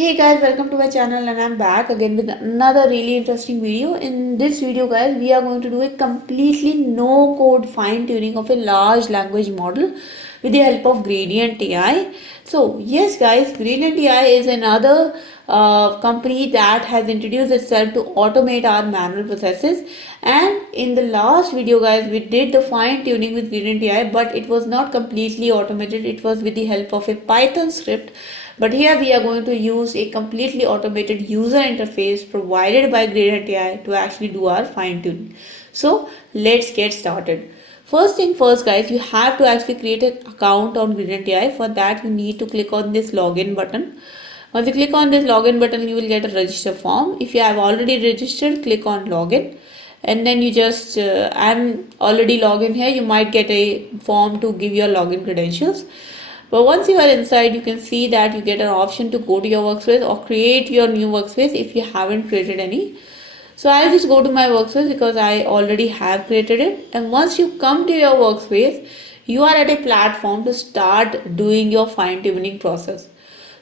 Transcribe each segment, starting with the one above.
Hey guys, welcome to my channel and I'm back again with another really interesting video. In this video guys, we are going to do a completely no code fine tuning of a large language model with the help of Gradient.AI. So yes guys, Gradient.AI is another company that has introduced itself to automate our manual processes, and in the last video guys we did the fine tuning with Gradient.ai, but it was not completely automated. It was with the help of a Python script, but here we are going to use a completely automated user interface provided by Gradient.ai to actually do our fine tuning. So let's get started. First thing first guys, you have to actually create an account on Gradient.ai. For that you need to click on this login button. Once you click on this login button, you will get a register form. If you have already registered, click on login, and then you just I'm already logged in here. You might get a form to give your login credentials. But once you are inside, you can see that you get an option to go to your workspace or create your new workspace if you haven't created any. So I'll just go to my workspace because I already have created it. And once you come to your workspace, you are at a platform to start doing your fine tuning process.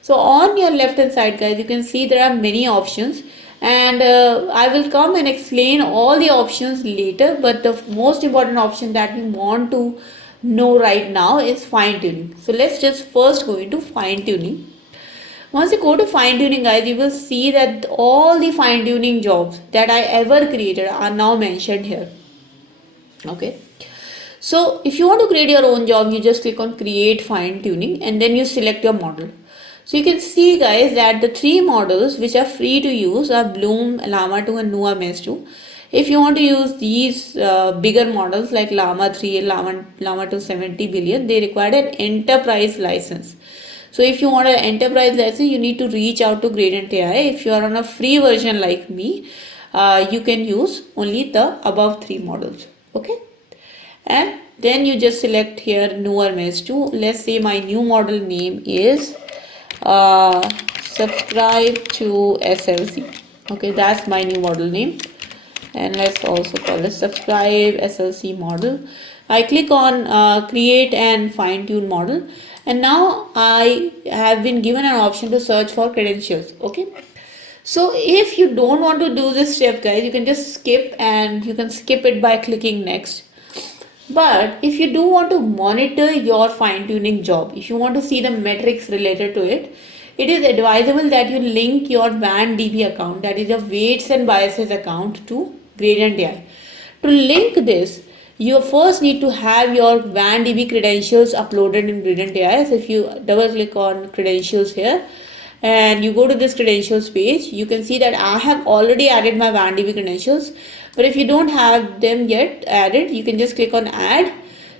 So on your left hand side guys, you can see there are many options, and I will come and explain all the options later, but the most important option that we want to know right now is fine tuning. So let's just first go into fine tuning. Once you go to fine tuning guys, you will see that all the fine tuning jobs that I ever created are now mentioned here. Okay. So if you want to create your own job, you just click on create fine tuning and then you select your model. So you can see guys that the three models which are free to use are Bloom, Llama 2 and Nuam S2. If you want to use these bigger models like Llama 3 and Llama 2 70 billion, they require an enterprise license. So if you want an enterprise license, you need to reach out to Gradient.ai. If you are on a free version like me, you can use only the above three models. Okay. And then you just select here newer mesh 2. Let's say my new model name is subscribe to SLC. Okay, that's my new model name, and let's also call it subscribe SLC model. I click on create and fine tune model, and now I have been given an option to search for credentials. Okay, so if you don't want to do this step guys, you can just skip, and you can skip it by clicking next. But if you do want to monitor your fine tuning job, if you want to see the metrics related to it, it is advisable that you link your Wandb account, that is your weights and biases account, to Gradient.ai. To link this, you first need to have your Wandb credentials uploaded in Gradient.ai. So if you double click on credentials here and you go to this credentials page, you can see that I have already added my Wandb credentials. But if you don't have them yet added, you can just click on add.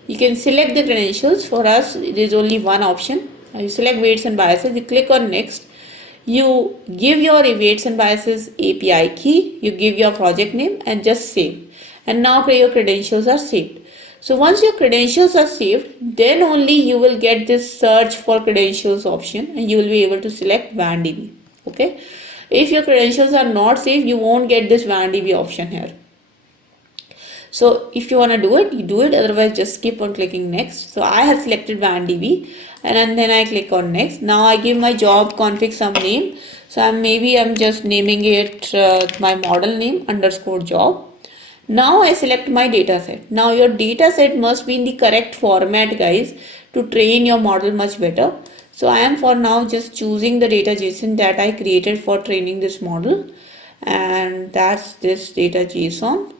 You can select the credentials. For us, there is only one option. You select weights and biases, you click on next. You give your weights and biases API key, you give your project name and just save. And now your credentials are saved. So once your credentials are saved, then only you will get this search for credentials option and you will be able to select Wandb. Okay. If your credentials are not saved, you won't get this Wandb option here. So if you want to do it, you do it, otherwise just skip on clicking next. So I have selected Wandb and then I click on next. Now I give my job config some name. So I'm just naming it my model name underscore job. Now I select my dataset. Now your dataset must be in the correct format guys to train your model much better. So I am for now just choosing the data JSON that I created for training this model, and that's this data JSON.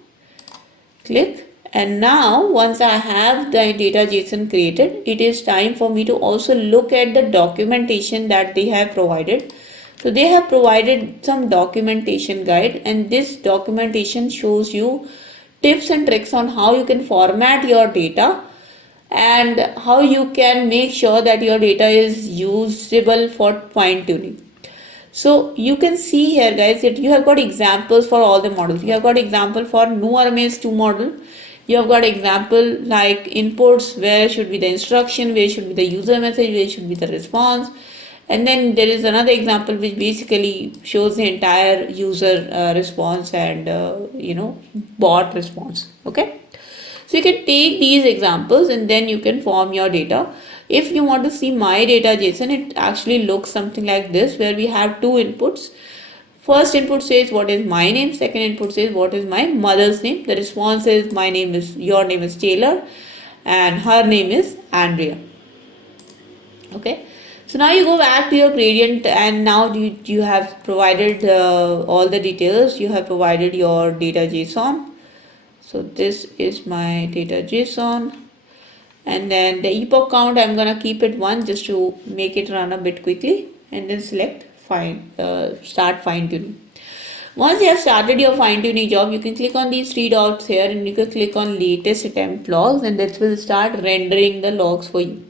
Click, and now once I have the data JSON created, it is time for me to also look at the documentation that they have provided. So they have provided some documentation guide, and this documentation shows you tips and tricks on how you can format your data and how you can make sure that your data is usable for fine tuning. So you can see here guys that you have got examples for all the models. You have got example for NuRMS 2 model. You have got example like inputs, where should be the instruction, where should be the user message, where should be the response. And then there is another example which basically shows the entire user response and bot response. Okay. So you can take these examples and then you can form your data. If you want to see my data JSON, it actually looks something like this, where we have two inputs. First input says what is my name, second input says what is my mother's name. The response is your name is Taylor and her name is Andrea. Okay, so now you go back to your gradient, and now you have provided all the details. You have provided your data JSON. So this is my data JSON, and then the epoch count, I'm gonna keep it 1 just to make it run a bit quickly, and then select start fine tuning. Once you have started your fine tuning job, you can click on these three dots here, and you can click on latest attempt logs, and that will start rendering the logs for you.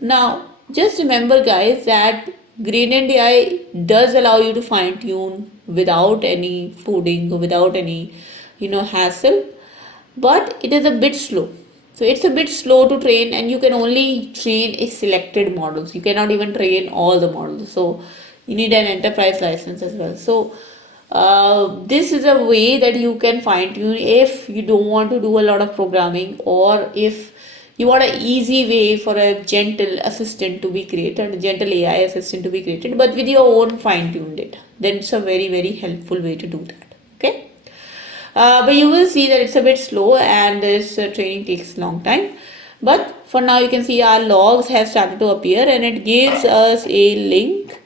Now, just remember guys that Gradient.AI does allow you to fine tune without any coding or without any hassle, but it is a bit slow. So it's a bit slow to train, and you can only train a selected models. You cannot even train all the models. So you need an enterprise license as well. So this is a way that you can fine tune if you don't want to do a lot of programming, or if you want an easy way for a gentle assistant to be created, a gentle AI assistant to be created, but with your own fine tuned data. Then it's a very, very helpful way to do that. Okay. But you will see that it's a bit slow, and this training takes a long time. But for now, you can see our logs have started to appear, and it gives us a link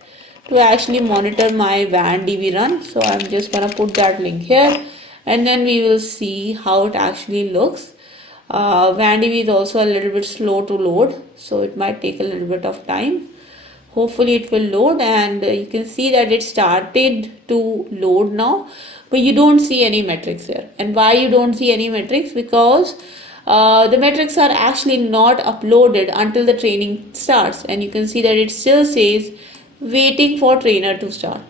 to actually monitor my Wandb run. So I'm just gonna put that link here, and then we will see how it actually looks. Wandb is also a little bit slow to load, so it might take a little bit of time. Hopefully it will load, and you can see that it started to load now, but you don't see any metrics here. And why you don't see any metrics? Because the metrics are actually not uploaded until the training starts, and you can see that it still says waiting for trainer to start.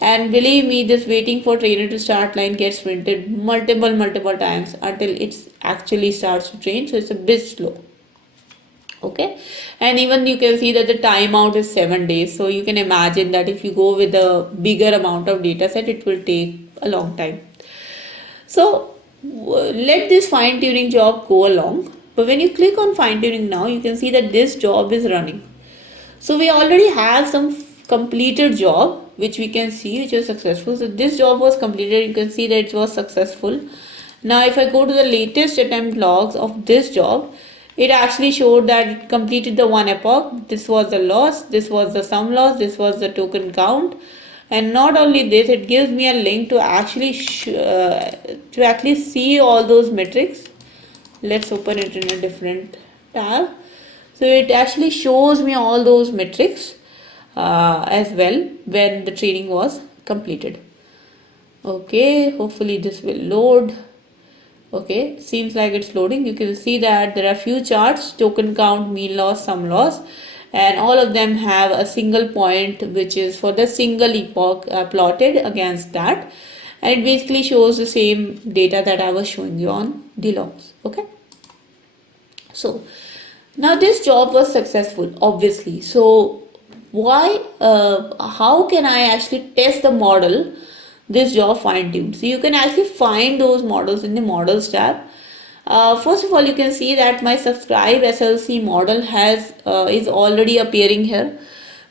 And believe me, this waiting for trainer to start line gets printed multiple times until it actually starts to train. So it's a bit slow. Okay, and even you can see that the timeout is 7 days. So you can imagine that if you go with a bigger amount of data set, it will take a long time. So let this fine tuning job go along. But when you click on fine tuning now, you can see that this job is running. So we already have some completed job which we can see which was successful. So this job was completed. You can see that it was successful. Now if I go to the latest attempt logs of this job, it actually showed that it completed the one epoch. This was the loss, this was the sum loss, this was the token count. And not only this, it gives me a link to actually see all those metrics. Let's open it in a different tab. So it actually shows me all those metrics as well when the training was completed. Okay, hopefully this will load. Okay, seems like it's loading. You can see that there are few charts: token count, mean loss, sum loss, and all of them have a single point which is for the single epoch plotted against that, and it basically shows the same data that I was showing you on the logs. Okay, so now this job was successful, obviously. So how can I actually test the model this job fine tuned? So you can actually find those models in the models tab. First of all, you can see that my subscribe SLC model is already appearing here,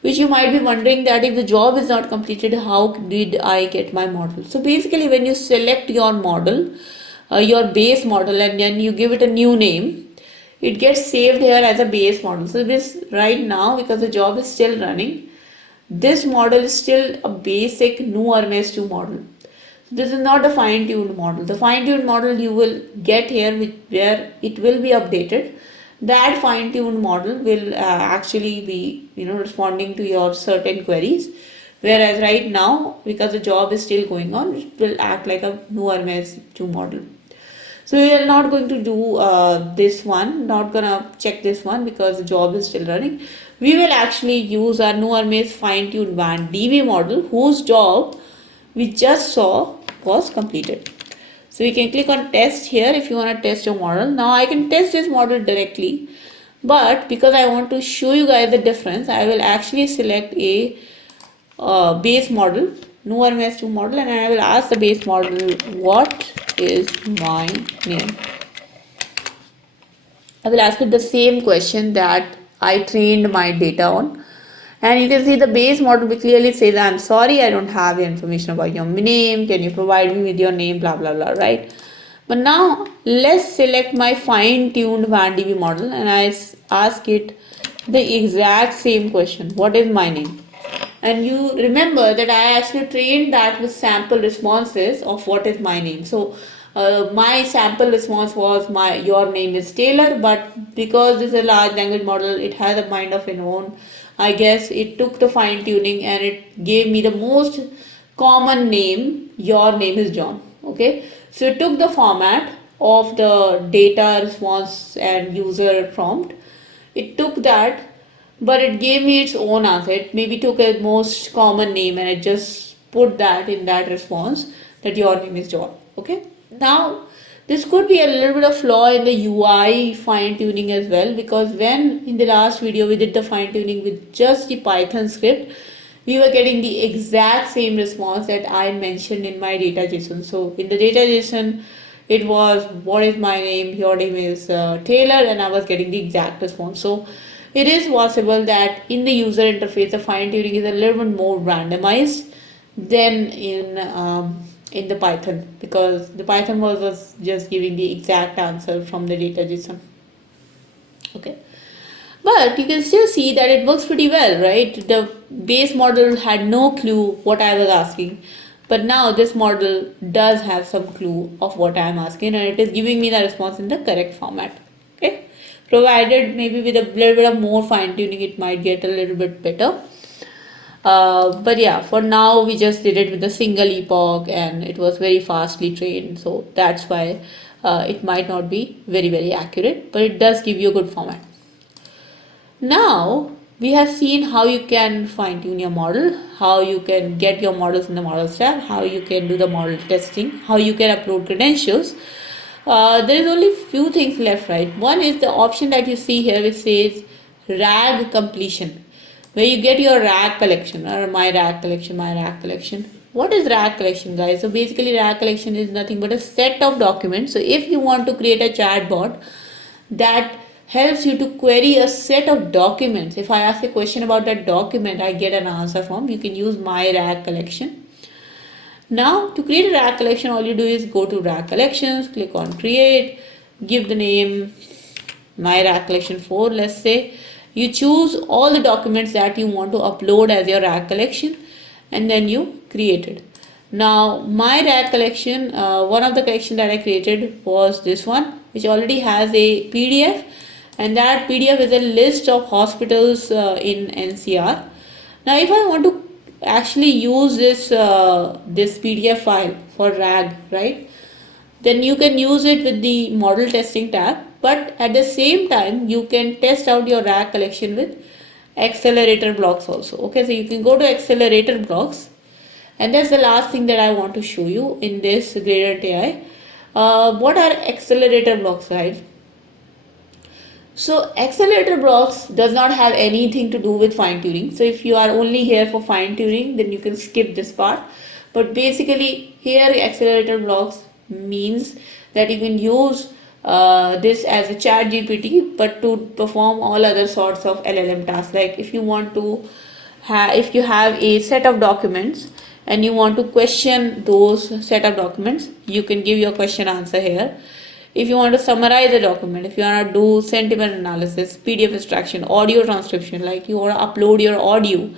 which you might be wondering that if the job is not completed, how did I get my model? So basically, when you select your model, your base model, and then you give it a new name, it gets saved here as a base model. So this right now, because the job is still running, this model is still a basic new RMS2 model. This is not a fine-tuned model. The fine-tuned model you will get here where it will be updated. That fine-tuned model will actually be responding to your certain queries. Whereas right now, because the job is still going on, it will act like a new RMS2 model. So we are not going to do this one, not gonna check this one because the job is still running. We will actually use our new RMS fine-tuned Wandb model whose job we just saw was completed. So we can click on test here if you want to test your model. Now I can test this model directly, but because I want to show you guys the difference, I will actually select a base model, new RMS2 model, and I will ask the base model, what is my name? I will ask it the same question that I trained my data on. And you can see the base model clearly says, I'm sorry, I don't have your information about your name. Can you provide me with your name? Blah, blah, blah, right? But now let's select my fine-tuned Wandb model and I ask it the exact same question. What is my name? And you remember that I actually trained that with sample responses of what is my name. So my sample response was your name is Taylor, but because this is a large language model, it has a mind of its own. I guess it took the fine tuning and it gave me the most common name. Your name is John. Okay, so it took the format of the data response and user prompt. It took that, but it gave me its own answer. It maybe took a most common name and it just put that in that response that your name is John. Okay. Now, this could be a little bit of flaw in the UI fine tuning as well, because when in the last video we did the fine tuning with just the Python script, we were getting the exact same response that I mentioned in my data JSON. So in the data JSON, it was what is my name, your name is Taylor, and I was getting the exact response. So it is possible that in the user interface, the fine tuning is a little bit more randomized than in the Python, because the Python was just giving the exact answer from the data JSON. Okay. But you can still see that it works pretty well, right? The base model had no clue what I was asking, but now this model does have some clue of what I am asking, and it is giving me the response in the correct format. Okay, provided maybe with a little bit of more fine tuning, it might get a little bit better. But yeah, for now we just did it with a single epoch, and it was very fastly trained, so that's why it might not be very accurate, but it does give you a good format. Now we have seen how you can fine tune your model, how you can get your models in the model stack, how you can do the model testing, how you can upload credentials. There is only few things left, right? One is the option that you see here which says RAG completion, where you get your RAG collection or my RAG collection, my RAG collection. What is RAG collection, guys? So basically RAG collection is nothing but a set of documents. So if you want to create a chatbot that helps you to query a set of documents, if I ask a question about that document, I get an answer from, you can use my RAG collection. Now to create a RAG collection, all you do is go to RAG collections, click on create, give the name my RAG collection 4, let's say. You choose all the documents that you want to upload as your RAG collection, and then you create it. Now my RAG collection, one of the collection that I created was this one, which already has a PDF, and that PDF is a list of hospitals in NCR. Now if I want to actually use this PDF file for RAG, right, then you can use it with the model testing tab, but at the same time you can test out your RAG collection with accelerator blocks also. Okay, so you can go to accelerator blocks, and that's the last thing that I want to show you in this Gradient.AI. What are accelerator blocks, right? So accelerator blocks does not have anything to do with fine tuning. So if you are only here for fine tuning, then you can skip this part. But basically here accelerator blocks means that you can use this as a chat GPT, but to perform all other sorts of LLM tasks. Like if you want to if you have a set of documents and you want to question those set of documents, you can give your question answer here. If you want to summarize a document, if you want to do sentiment analysis, PDF extraction, audio transcription, like you want to upload your audio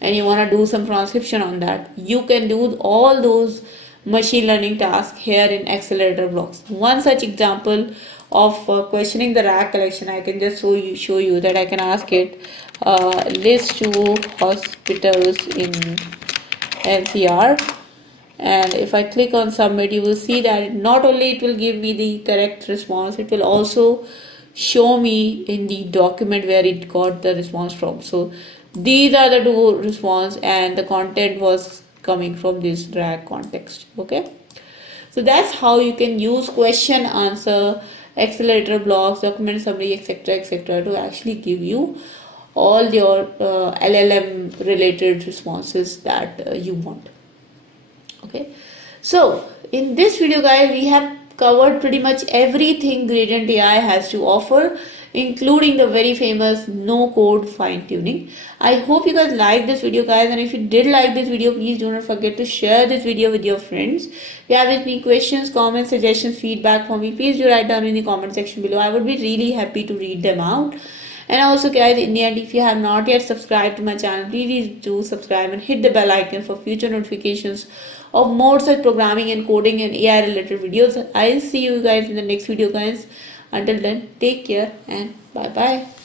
and you want to do some transcription on that, you can do all those machine learning tasks here in accelerator blocks. One such example of questioning the RAG collection, I can just show you that I can ask it list two hospitals in NCR, and if I click on submit, you will see that not only it will give me the correct response, it will also show me in the document where it got the response from. So these are the two response, and the content was coming from this RAG context. Okay, so that's how you can use question answer, accelerator blocks, document summary, etc to actually give you all your LLM related responses that you want. Okay, so in this video, guys, we have covered pretty much everything Gradient AI has to offer. including the very famous no code fine tuning. I hope you guys like this video, guys, and if you did like this video, please do not forget to share this video with your friends. If you have any questions, comments, suggestions, feedback for me, please do write down in the comment section below. I would be really happy to read them out. And also, guys, in the end, if you have not yet subscribed to my channel, please do subscribe and hit the bell icon for future notifications of more such programming and coding and AI related videos. I'll see you guys in the next video, guys. Until then, take care and bye bye.